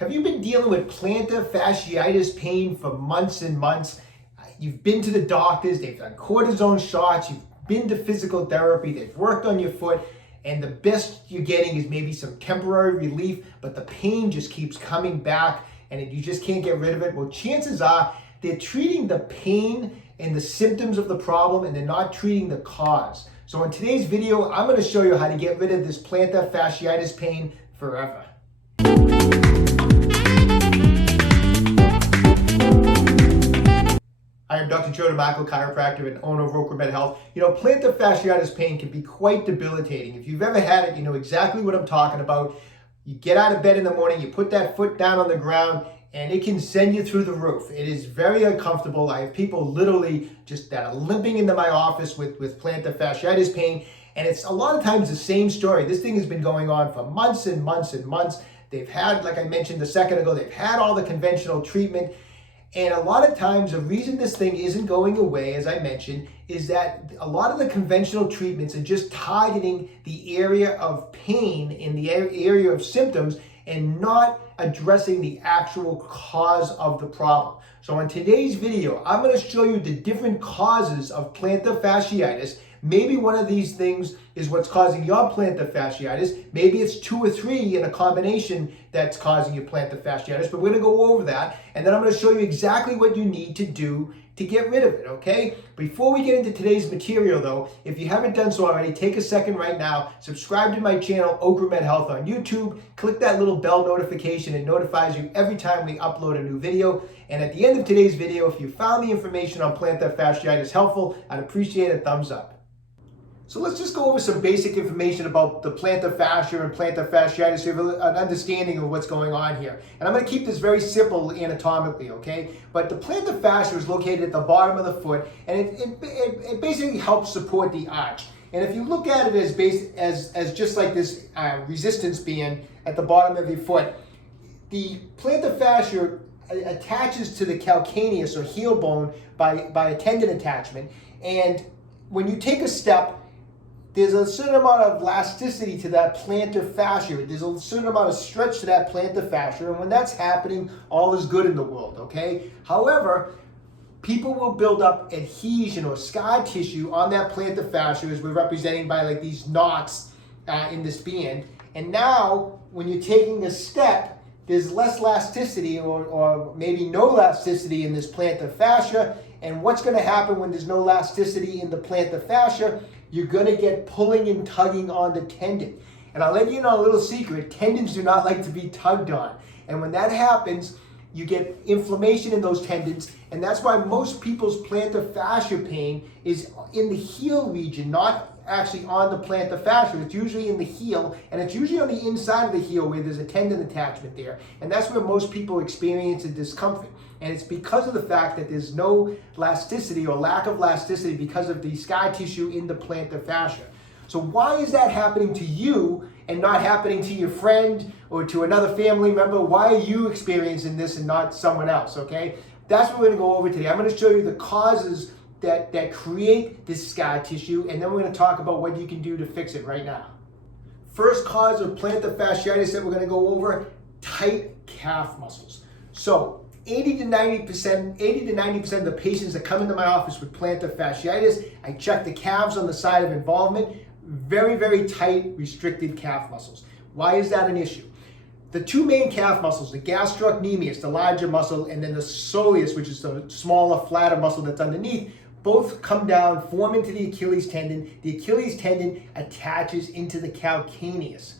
Have you been dealing with plantar fasciitis pain for months and months? You've been to the doctors, they've done cortisone shots, you've been to physical therapy, they've worked on your foot, and the best you're getting is maybe some temporary relief, but the pain just keeps coming back and you just can't get rid of it. Well, chances are they're treating the pain and the symptoms of the problem and they're not treating the cause. So in today's video, I'm going to show you how to get rid of this plantar fasciitis pain forever. I am Dr. Joe DeMarco, chiropractor and owner of OcraMed Health. You know, plantar fasciitis pain can be quite debilitating. If you've ever had it, you know exactly what I'm talking about. You get out of bed in the morning, you put that foot down on the ground, and it can send you through the roof. It is very uncomfortable. I have people literally just that are limping into my office with plantar fasciitis pain, and it's a lot of times the same story. This thing has been going on for months and months and months. They've had, like I mentioned a second ago, they've had all the conventional treatment. And a lot of times, the reason this thing isn't going away, as I mentioned, is that a lot of the conventional treatments are just targeting the area of pain in the area of symptoms and not addressing the actual cause of the problem. So in today's video, I'm going to show you the different causes of plantar fasciitis. Maybe one of these things is what's causing your plantar fasciitis. Maybe it's two or three in a combination that's causing your plantar fasciitis, but we're going to go over that. And then I'm going to show you exactly what you need to do to get rid of it, okay? Before we get into today's material though, if you haven't done so already, take a second right now, subscribe to my channel, OcraMed Health on YouTube, click that little bell notification. It notifies you every time we upload a new video. And at the end of today's video, if you found the information on plantar fasciitis helpful, I'd appreciate a thumbs up. So let's just go over some basic information about the plantar fascia and plantar fasciitis so you have an understanding of what's going on here. And I'm going to keep this very simple anatomically, okay? But the plantar fascia is located at the bottom of the foot, and it basically helps support the arch. And if you look at it as just like this resistance band at the bottom of your foot, the plantar fascia attaches to the calcaneus or heel bone by a tendon attachment. And when you take a step, there's a certain amount of elasticity to that plantar fascia. There's a certain amount of stretch to that plantar fascia, and when that's happening, all is good in the world, okay? However, people will build up adhesion or scar tissue on that plantar fascia, as we're representing by like these knots in this band. And now, when you're taking a step, there's less elasticity or maybe no elasticity in this plantar fascia. And what's going to happen when there's no elasticity in the plantar fascia? You're going to get pulling and tugging on the tendon. And I'll let you know a little secret. Tendons do not like to be tugged on. And when that happens, you get inflammation in those tendons. And that's why most people's plantar fascia pain is in the heel region, not actually on the plantar fascia. It's usually in the heel, and it's usually on the inside of the heel where there's a tendon attachment there. And that's where most people experience the discomfort. And it's because of the fact that there's no elasticity or lack of elasticity because of the scar tissue in the plantar fascia. So why is that happening to you and not happening to your friend or to another family member? Why are you experiencing this and not someone else, okay? That's what we're going to go over today. I'm going to show you the causes that create this scar tissue, and then we're going to talk about what you can do to fix it right now. First cause of plantar fasciitis that we're going to go over, tight calf muscles. So 80 to 90% of the patients that come into my office with plantar fasciitis, I check the calves on the side of involvement, very, very tight, restricted calf muscles. Why is that an issue? The two main calf muscles, the gastrocnemius, the larger muscle, and then the soleus, which is the smaller, flatter muscle that's underneath, both come down, form into the Achilles tendon. The Achilles tendon attaches into the calcaneus.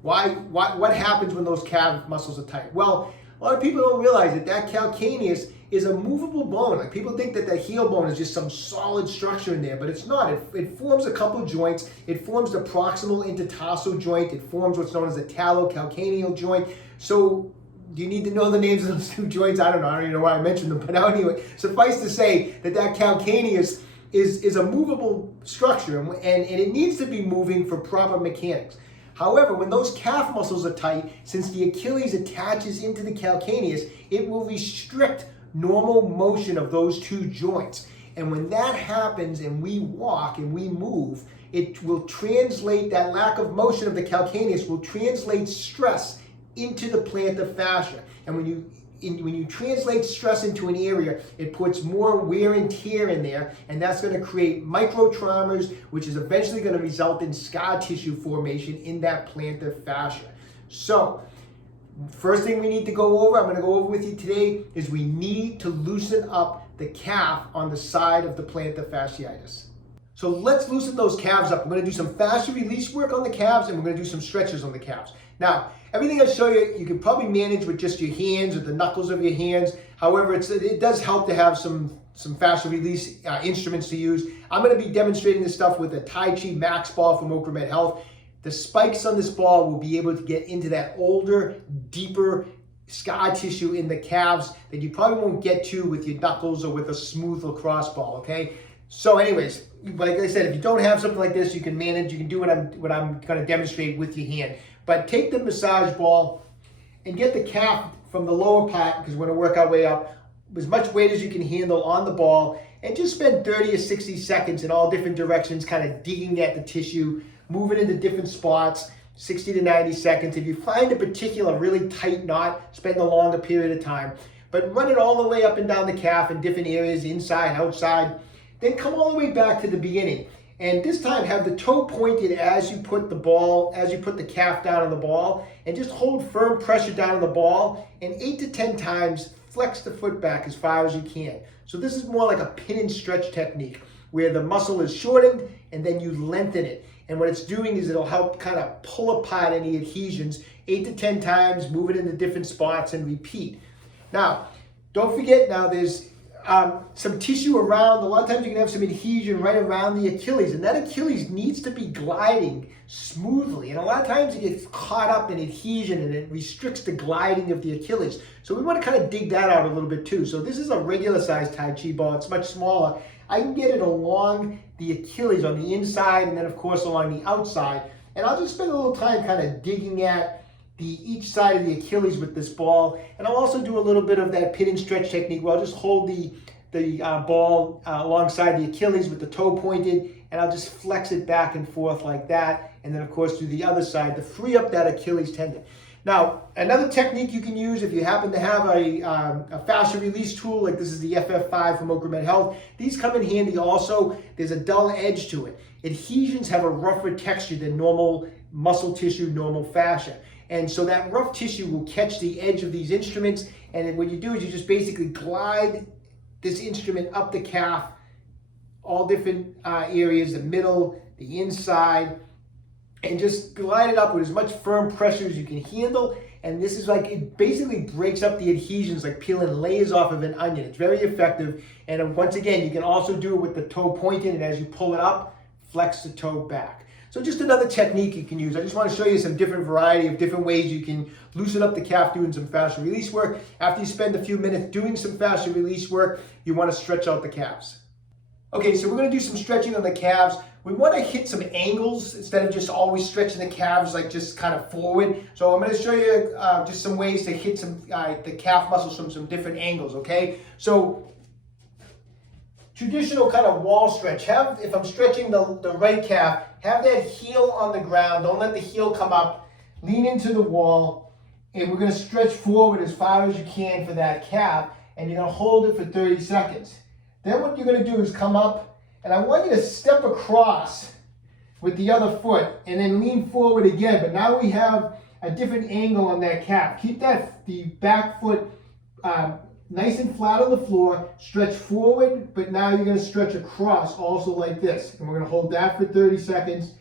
What happens when those calf muscles are tight? Well, a lot of people don't realize that calcaneus is a movable bone. Like people think that the heel bone is just some solid structure in there, but it's not. It forms a couple joints. It forms the proximal intertarsal joint. It forms what's known as the talocalcaneal joint. So do you need to know the names of those two joints? I don't even know why I mentioned them, but anyway, suffice to say that calcaneus is a movable structure, and it needs to be moving for proper mechanics. However, when those calf muscles are tight, since the Achilles attaches into the calcaneus, it will restrict normal motion of those two joints. And when that happens and we walk and we move, it will translate, that lack of motion of the calcaneus will translate stress into the plantar fascia. And when you translate stress into an area, it puts more wear and tear in there, and that's going to create micro traumas, which is eventually going to result in scar tissue formation in that plantar fascia. So, first thing we need to go over, I'm going to go over with you today, is we need to loosen up the calf on the side of the plantar fasciitis. So let's loosen those calves up. I'm going to do some fascia release work on the calves, and we're going to do some stretches on the calves. Now, everything I show you, you can probably manage with just your hands or the knuckles of your hands. However, it does help to have some fascia release instruments to use. I'm going to be demonstrating this stuff with a Tai Chi Max ball from OcraMed Health. The spikes on this ball will be able to get into that older, deeper scar tissue in the calves that you probably won't get to with your knuckles or with a smooth lacrosse ball, okay? So anyways, like I said, if you don't have something like this, you can manage, you can do what I'm going to demonstrate with your hand. But take the massage ball and get the calf from the lower part, because we're going to work our way up, as much weight as you can handle on the ball, and just spend 30 or 60 seconds in all different directions, kind of digging at the tissue, moving into different spots, 60 to 90 seconds. If you find a particular really tight knot, spend a longer period of time. But run it all the way up and down the calf in different areas, inside, outside. Then come all the way back to the beginning. And this time have the toe pointed as you put the calf down on the ball, and just hold firm pressure down on the ball, and 8 to 10 times flex the foot back as far as you can. So this is more like a pin and stretch technique, where the muscle is shortened and then you lengthen it. And what it's doing is it'll help kind of pull apart any adhesions 8 to 10 times, move it into different spots, and repeat. Now, don't forget, now there's some tissue around. A lot of times you can have some adhesion right around the Achilles, and that Achilles needs to be gliding smoothly. And a lot of times it gets caught up in adhesion and it restricts the gliding of the Achilles. So we want to kind of dig that out a little bit too. So this is a regular size Tai Chi ball. It's much smaller. I can get it along the Achilles on the inside, and then of course along the outside. And I'll just spend a little time kind of digging at each side of the Achilles with this ball. And I'll also do a little bit of that pin and stretch technique where I'll just hold the ball alongside the Achilles with the toe pointed, and I'll just flex it back and forth like that. And then of course do the other side to free up that Achilles tendon. Now, another technique you can use if you happen to have a fascia release tool, like this is the FF5 from OcraMed Health. These come in handy also. There's a dull edge to it. Adhesions have a rougher texture than normal muscle tissue, normal fascia. And so that rough tissue will catch the edge of these instruments, and then what you do is you just basically glide this instrument up the calf, all different areas, the middle, the inside, and just glide it up with as much firm pressure as you can handle. And this is like, it basically breaks up the adhesions like peeling layers off of an onion. It's very effective. And once again, you can also do it with the toe pointed, and as you pull it up, flex the toe back. So just another technique you can use. I just want to show you some different variety of different ways you can loosen up the calf doing some fascia release work. After you spend a few minutes doing some fascia release work, you want to stretch out the calves. Okay, so we're going to do some stretching on the calves. We want to hit some angles instead of just always stretching the calves like just kind of forward. So I'm going to show you just some ways to hit some the calf muscles from some different angles, okay? So traditional kind of wall stretch. If I'm stretching the right calf, have that heel on the ground. Don't let the heel come up. Lean into the wall, and we're going to stretch forward as far as you can for that calf, and you're going to hold it for 30 seconds. Then what you're going to do is come up, and I want you to step across with the other foot, and then lean forward again. But now we have a different angle on that calf. Keep the back foot nice and flat on the floor, stretch forward, but now you're going to stretch across also like this. And we're going to hold that for 30 seconds.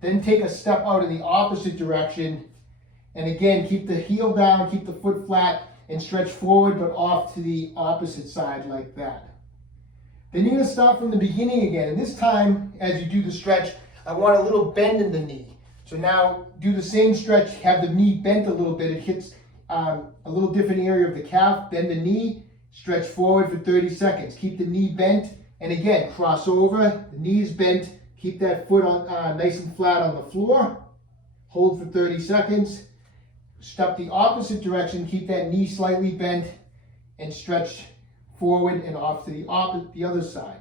Then take a step out in the opposite direction. And again, keep the heel down, keep the foot flat, and stretch forward but off to the opposite side like that. Then you're going to start from the beginning again. And this time, as you do the stretch, I want a little bend in the knee. So now do the same stretch, have the knee bent a little bit. It hits a little different area of the calf. Bend the knee, stretch forward for 30 seconds. Keep the knee bent, and again, cross over. The knee is bent. Keep that foot on nice and flat on the floor. Hold for 30 seconds. Step the opposite direction. Keep that knee slightly bent, and stretch forward and off to the other side.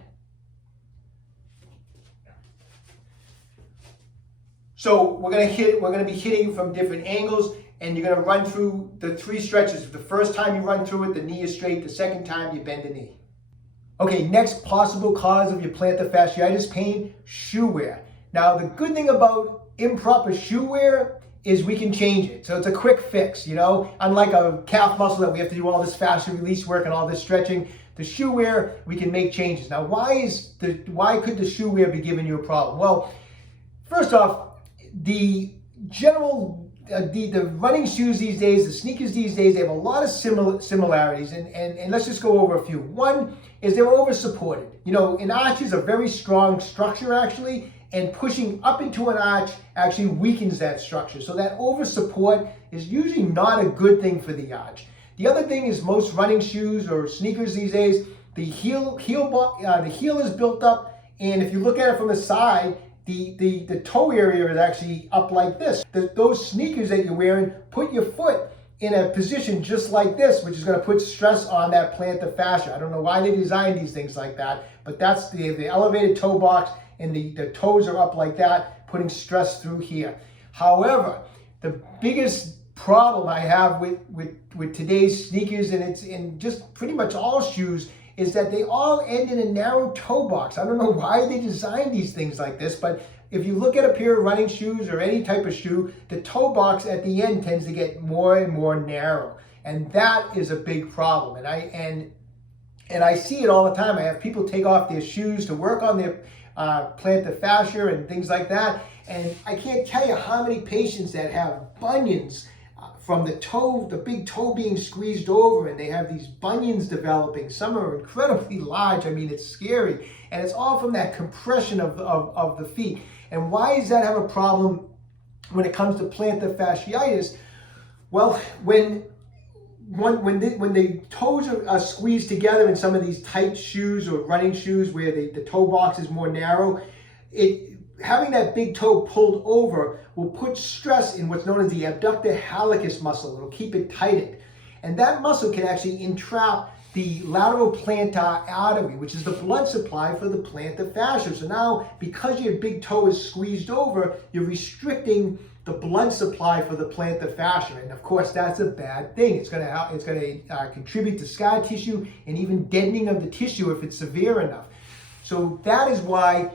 So we're going to be hitting from different angles. and you're going to run through the 3 stretches. The first time you run through it, the knee is straight. The second time, you bend the knee. Okay, next possible cause of your plantar fasciitis pain, shoe wear. Now, the good thing about improper shoe wear is we can change it. So it's a quick fix, you know? Unlike a calf muscle that we have to do all this fascia release work and all this stretching, the shoe wear, we can make changes. Now, why could the shoe wear be giving you a problem? Well, first off, the running shoes these days, the sneakers these days, they have a lot of similarities, and let's just go over a few. One is they're over supported. You know, an arch is a very strong structure actually, and pushing up into an arch actually weakens that structure. So that over support is usually not a good thing for the arch. The other thing is most running shoes or sneakers these days, the heel is built up, and if you look at it from the side, the toe area is actually up like this. Those sneakers that you're wearing put your foot in a position just like this, which is going to put stress on that plantar fascia. I don't know why they designed these things like that, but that's the elevated toe box, and the toes are up like that, putting stress through here. However, the biggest problem I have with today's sneakers, and it's in just pretty much all shoes, is that they all end in a narrow toe box. I don't know why they designed these things like this, but if you look at a pair of running shoes or any type of shoe, the toe box at the end tends to get more and more narrow. And that is a big problem. And I see it all the time. I have people take off their shoes to work on their plantar fascia and things like that. And I can't tell you how many patients that have bunions from the toe, the big toe being squeezed over, and they have these bunions developing. Some are incredibly large. I mean, it's scary. And it's all from that compression of the feet. And why does that have a problem when it comes to plantar fasciitis? Well, when the toes are squeezed together in some of these tight shoes or running shoes where the toe box is more narrow, having that big toe pulled over will put stress in what's known as the abductor hallucis muscle. It'll keep it tightened. And that muscle can actually entrap the lateral plantar artery, which is the blood supply for the plantar fascia. So now, because your big toe is squeezed over, you're restricting the blood supply for the plantar fascia. And of course, that's a bad thing. It's going to contribute to scar tissue and even deadening of the tissue if it's severe enough. So that is why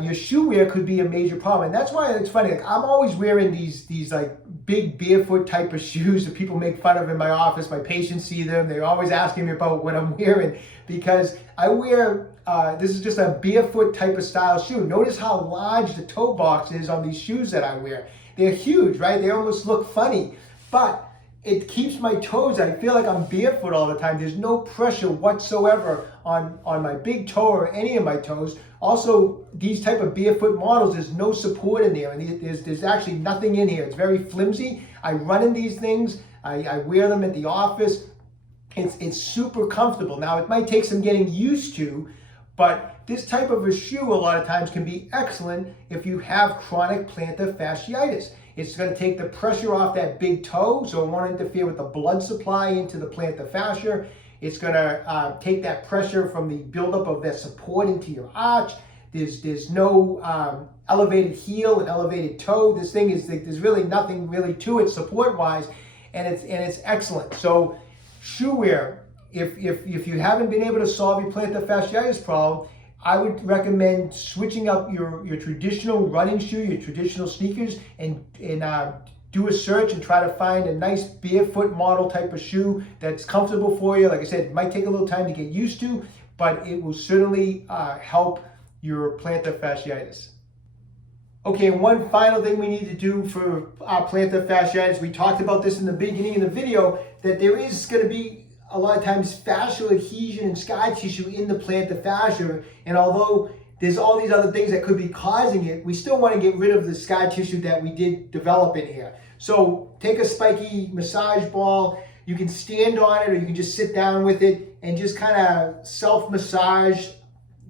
your shoe wear could be a major problem. And that's why it's funny, like I'm always wearing these like big barefoot type of shoes that people make fun of in my office. My patients see them. They're always asking me about what I'm wearing because I wear, this is just a barefoot type of style shoe. Notice how large the toe box is on these shoes that I wear. They're huge, right? They almost look funny, but it keeps my toes. I feel like I'm barefoot all the time. There's no pressure whatsoever on my big toe or any of my toes. Also, these type of barefoot models, there's no support in there, and there's actually nothing in here. It's very flimsy. I run in these things. I wear them at the office. It's super comfortable. Now, it might take some getting used to, but this type of a shoe a lot of times can be excellent if you have chronic plantar fasciitis. It's going to take the pressure off that big toe, so it won't interfere with the blood supply into the plantar fascia. It's going to take that pressure from the buildup of that support into your arch. There's no elevated heel and elevated toe. This thing is, there's really nothing really to it support-wise, and it's excellent. So shoe wear, if you haven't been able to solve your plantar fasciitis problem, I would recommend switching up your traditional running shoe, your traditional sneakers, and do a search and try to find a nice barefoot model type of shoe that's comfortable for you. Like I said, it might take a little time to get used to, but it will certainly help your plantar fasciitis. Okay, and one final thing we need to do for our plantar fasciitis, we talked about this in the beginning of the video, that there is going to be a lot of times fascial adhesion and scar tissue in the plantar fascia, and although there's all these other things that could be causing it, we still want to get rid of the scar tissue that we did develop in here. So take a spiky massage ball, you can stand on it or you can just sit down with it and just kind of self-massage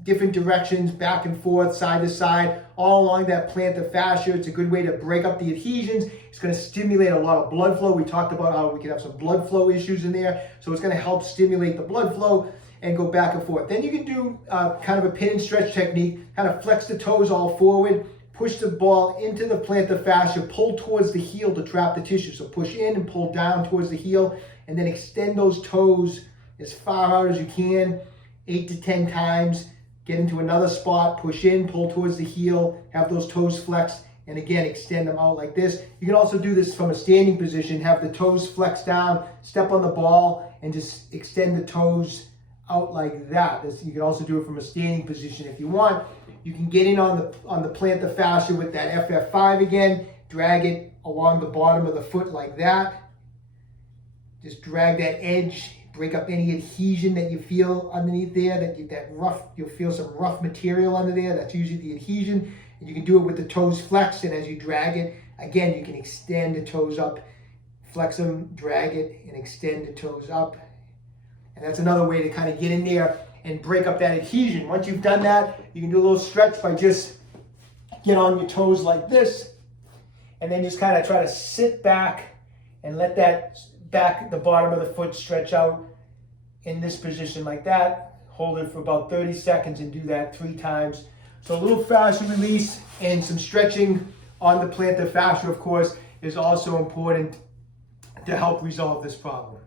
different directions, back and forth, side to side, all along that plantar fascia. It's a good way to break up the adhesions. It's going to stimulate a lot of blood flow. We talked about how we can have some blood flow issues in there. So it's going to help stimulate the blood flow and go back and forth. Then you can do kind of a pin and stretch technique, kind of flex the toes all forward, push the ball into the plantar fascia, pull towards the heel to trap the tissue. So push in and pull down towards the heel, and then extend those toes as far out as you can, 8 to 10 times. Get into another spot, push in, pull towards the heel, have those toes flexed, and again, extend them out like this. You can also do this from a standing position, have the toes flexed down, step on the ball, and just extend the toes out like that. You can also do it from a standing position if you want. You can get in on the plantar fascia with that FF5 again, drag it along the bottom of the foot like that. Just drag that edge, break up any adhesion that you feel underneath there, you'll feel some rough material under there. That's usually the adhesion. And you can do it with the toes flexed, and as you drag it, again, you can extend the toes up, flex them, drag it, and extend the toes up. And that's another way to kind of get in there and break up that adhesion. Once you've done that, you can do a little stretch by just get on your toes like this, and then just kind of try to sit back and let that the bottom of the foot stretch out in this position like that. Hold it for about 30 seconds and do that 3 times. So a little fascia release and some stretching on the plantar fascia, of course, is also important to help resolve this problem.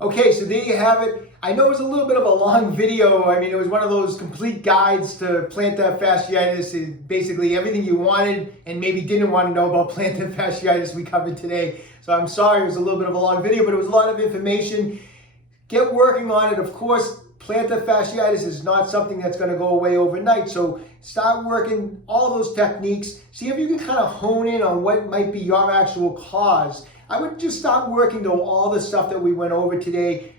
Okay, so there you have it. I know it was a little bit of a long video. I mean, it was one of those complete guides to plantar fasciitis. Basically everything you wanted and maybe didn't want to know about plantar fasciitis we covered today. So I'm sorry it was a little bit of a long video, but it was a lot of information. Get working on it. Of course, plantar fasciitis is not something that's going to go away overnight. So start working all those techniques. See if you can kind of hone in on what might be your actual cause. I would just start working though all the stuff that we went over today.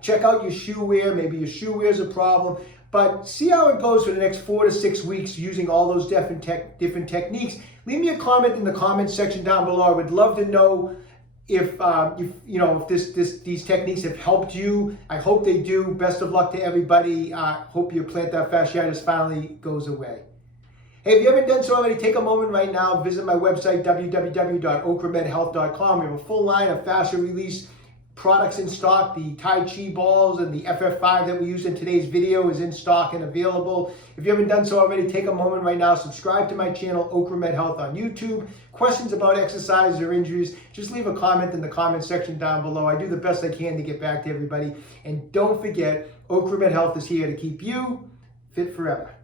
Check out your shoe wear. Maybe your shoe wear is a problem, but see how it goes for the next 4 to 6 weeks using all those different techniques. Leave me a comment in the comment section down below. I would love to know if these techniques have helped you. I hope they do. Best of luck to everybody. Hope your plantar fasciitis finally goes away. Hey, if you haven't done so already, take a moment right now. Visit my website, www.OcraMedHealth.com. We have a full line of fascia release products in stock. The Tai Chi balls and the FF5 that we used in today's video is in stock and available. If you haven't done so already, take a moment right now. Subscribe to my channel, OcraMed Health on YouTube. Questions about exercise or injuries, just leave a comment in the comment section down below. I do the best I can to get back to everybody. And don't forget, OcraMed Health is here to keep you fit forever.